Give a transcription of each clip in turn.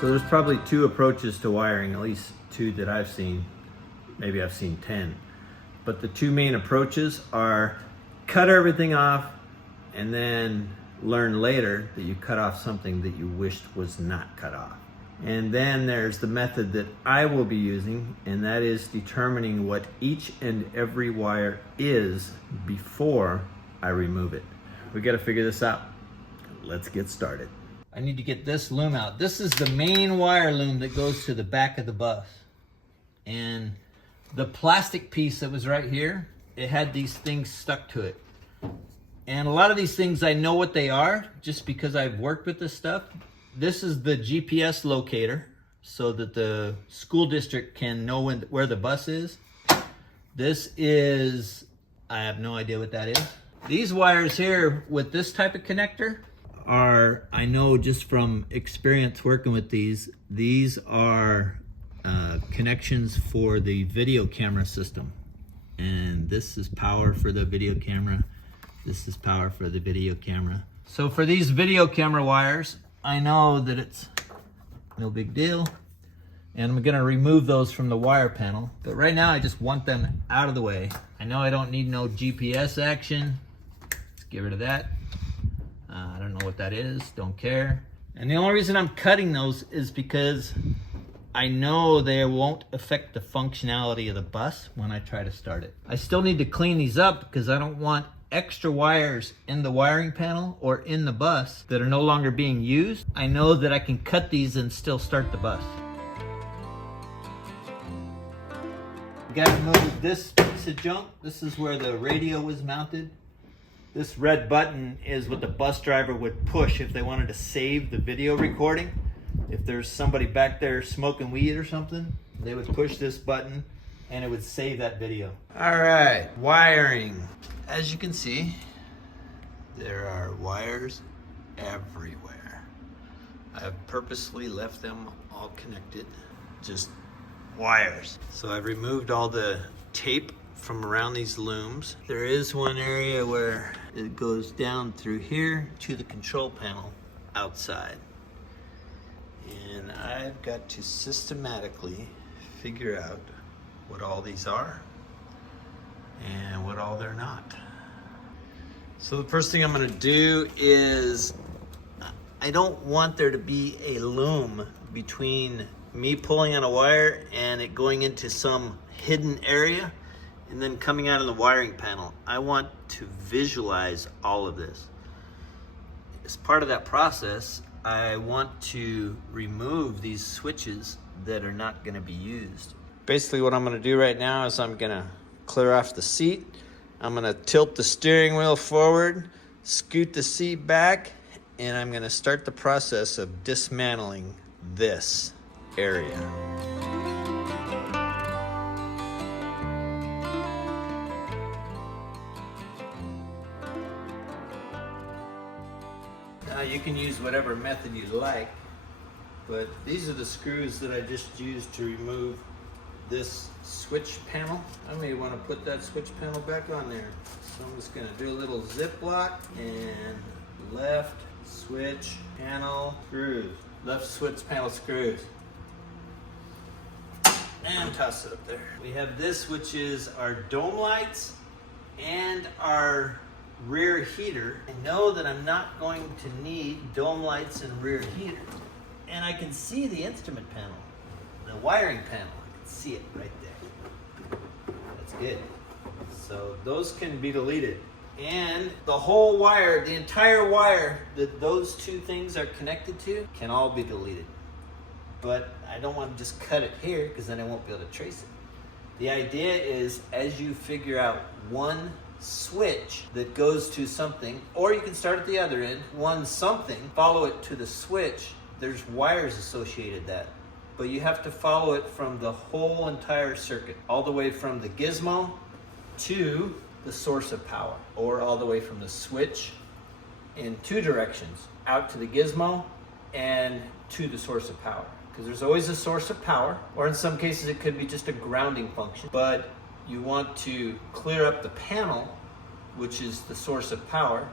So there's probably two approaches to wiring, at least two that I've seen. Maybe I've seen 10. But the two main approaches are cut everything off and then learn later that you cut off something that you wished was not cut off. And then there's the method that I will be using, and that is determining what each and every wire is before I remove it. We got to figure this out. Let's get started. I need to get this loom out. This is the main wire loom that goes to the back of the bus. And the plastic piece that was right here, it had these things stuck to it. And a lot of these things, I know what they are just because I've worked with this stuff. This is the GPS locator so that the school district can know where the bus is. This is, I have no idea what that is. These wires here with this type of connector are, I know just from experience working with these are connections for the video camera system. And this is power for the video camera. This is power for the video camera. So for these video camera wires, I know that it's no big deal. And I'm gonna remove those from the wire panel. But right now I just want them out of the way. I know I don't need no GPS action. Let's get rid of that. I don't know what that is, don't care. And the only reason I'm cutting those is because I know they won't affect the functionality of the bus when I try to start it. I still need to clean these up because I don't want extra wires in the wiring panel or in the bus that are no longer being used. I know that I can cut these and still start the bus. You gotta remove this piece of junk. This is where the radio was mounted. This red button is what the bus driver would push if they wanted to save the video recording. If there's somebody back there smoking weed or something, they would push this button and it would save that video. All right, wiring. As you can see, there are wires everywhere. I've purposely left them all connected, just wires. So I've removed all the tape from around these looms. There is one area where it goes down through here to the control panel outside. And I've got to systematically figure out what all these are and what all they're not. So the first thing I'm gonna do is, I don't want there to be a loom between me pulling on a wire and it going into some hidden area and then coming out of the wiring panel. I want to visualize all of this. As part of that process, I want to remove these switches that are not gonna be used. Basically what I'm gonna do right now is I'm gonna clear off the seat. I'm gonna tilt the steering wheel forward, scoot the seat back, and I'm gonna start the process of dismantling this area. Now you can use whatever method you like, but these are the screws that I just used to remove this switch panel. I may want to put that switch panel back on there. So I'm just going to do a little zip lock and left switch panel screws. Left switch panel screws. And toss it up there. We have this, which is our dome lights and our rear heater. I know that I'm not going to need dome lights and rear heater. And I can see the instrument panel, the wiring panel. See it right there. That's good. So those can be deleted. And the whole wire, the entire wire that those two things are connected to can all be deleted. But I don't want to just cut it here because then I won't be able to trace it. The idea is as you figure out one switch that goes to something, or you can start at the other end, one something, follow it to the switch, there's wires associated that. But you have to follow it from the whole entire circuit, all the way from the gizmo to the source of power, or all the way from the switch in two directions, out to the gizmo and to the source of power. Because there's always a source of power, or in some cases it could be just a grounding function. But you want to clear up the panel, which is the source of power,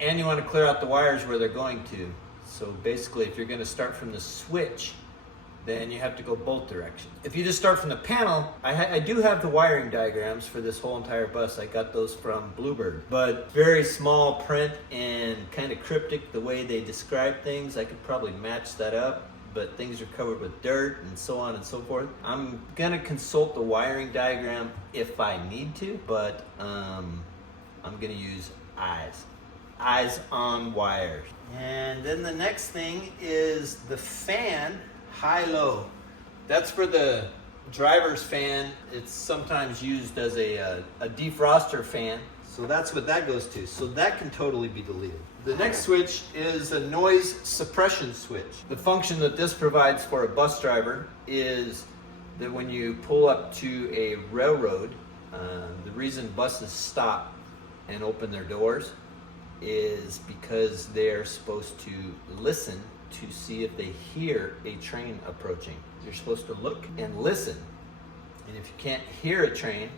and you want to clear out the wires where they're going to. So basically, if you're going to start from the switch, then you have to go both directions. If you just start from the panel, I do have the wiring diagrams for this whole entire bus. I got those from Bluebird, but very small print and kind of cryptic the way they describe things. I could probably match that up, but things are covered with dirt and so on and so forth. I'm gonna consult the wiring diagram if I need to, but I'm gonna use eyes on wires. And then the next thing is the fan, high-low. That's for the driver's fan. It's sometimes used as a defroster fan. So that's what that goes to. So that can totally be deleted. The next switch is a noise suppression switch. The function that this provides for a bus driver is that when you pull up to a railroad, the reason buses stop and open their doors is because they're supposed to listen to see if they hear a train approaching. You're supposed to look and listen. And if you can't hear a train,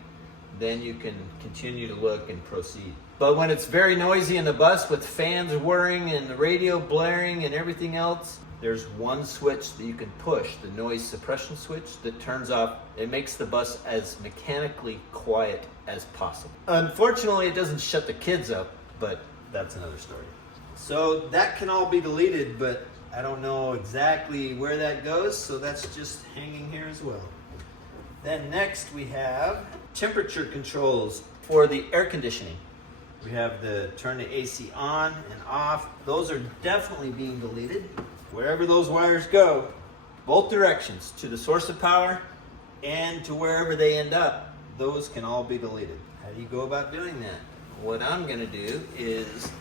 then you can continue to look and proceed. But when it's very noisy in the bus with fans whirring and the radio blaring and everything else, there's one switch that you can push, the noise suppression switch, that turns off. It makes the bus as mechanically quiet as possible. Unfortunately, it doesn't shut the kids up, but that's another story. So that can all be deleted, but I don't know exactly where that goes, so that's just hanging here as well. Then next we have temperature controls for the air conditioning. We have the turn the AC on and off. Those are definitely being deleted. Wherever those wires go, both directions, to the source of power and to wherever they end up, those can all be deleted. How do you go about doing that? What I'm gonna do is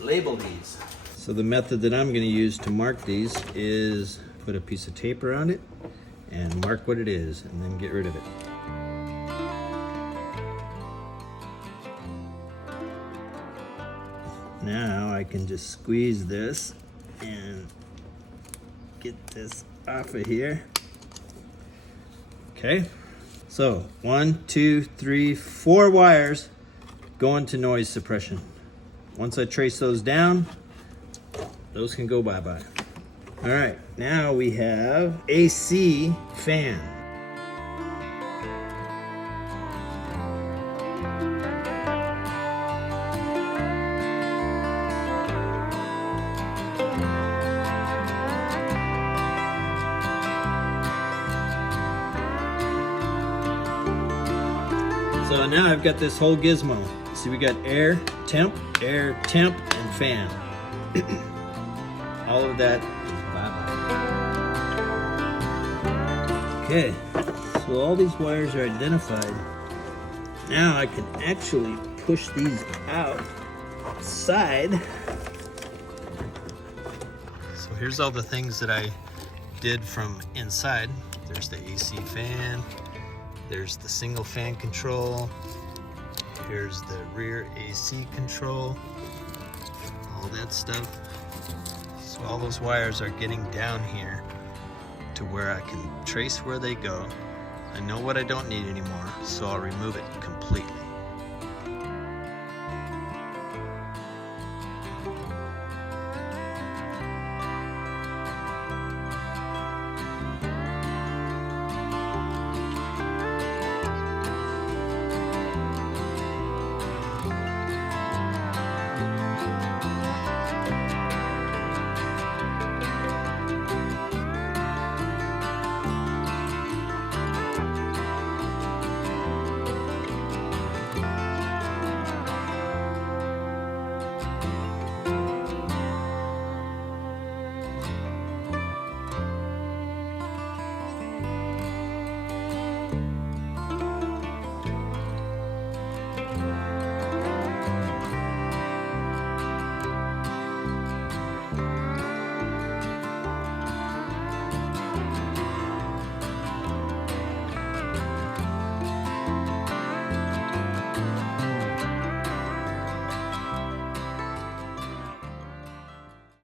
label these. So the method that I'm gonna use to mark these is put a piece of tape around it and mark what it is and then get rid of it. Now I can just squeeze this and get this off of here. Okay, so 1, 2, 3, 4 wires going to noise suppression. Once I trace those down, those can go bye-bye. All right, now we have AC fan. So now I've got this whole gizmo. See, we got air, temp, and fan. All of that is bye-bye. Okay, so all these wires are identified. Now I can actually push these outside. So here's all the things that I did from inside. There's the AC fan. There's the single fan control. Here's the rear AC control. All that stuff. So all those wires are getting down here to where I can trace where they go. I know what I don't need anymore, so I'll remove it completely.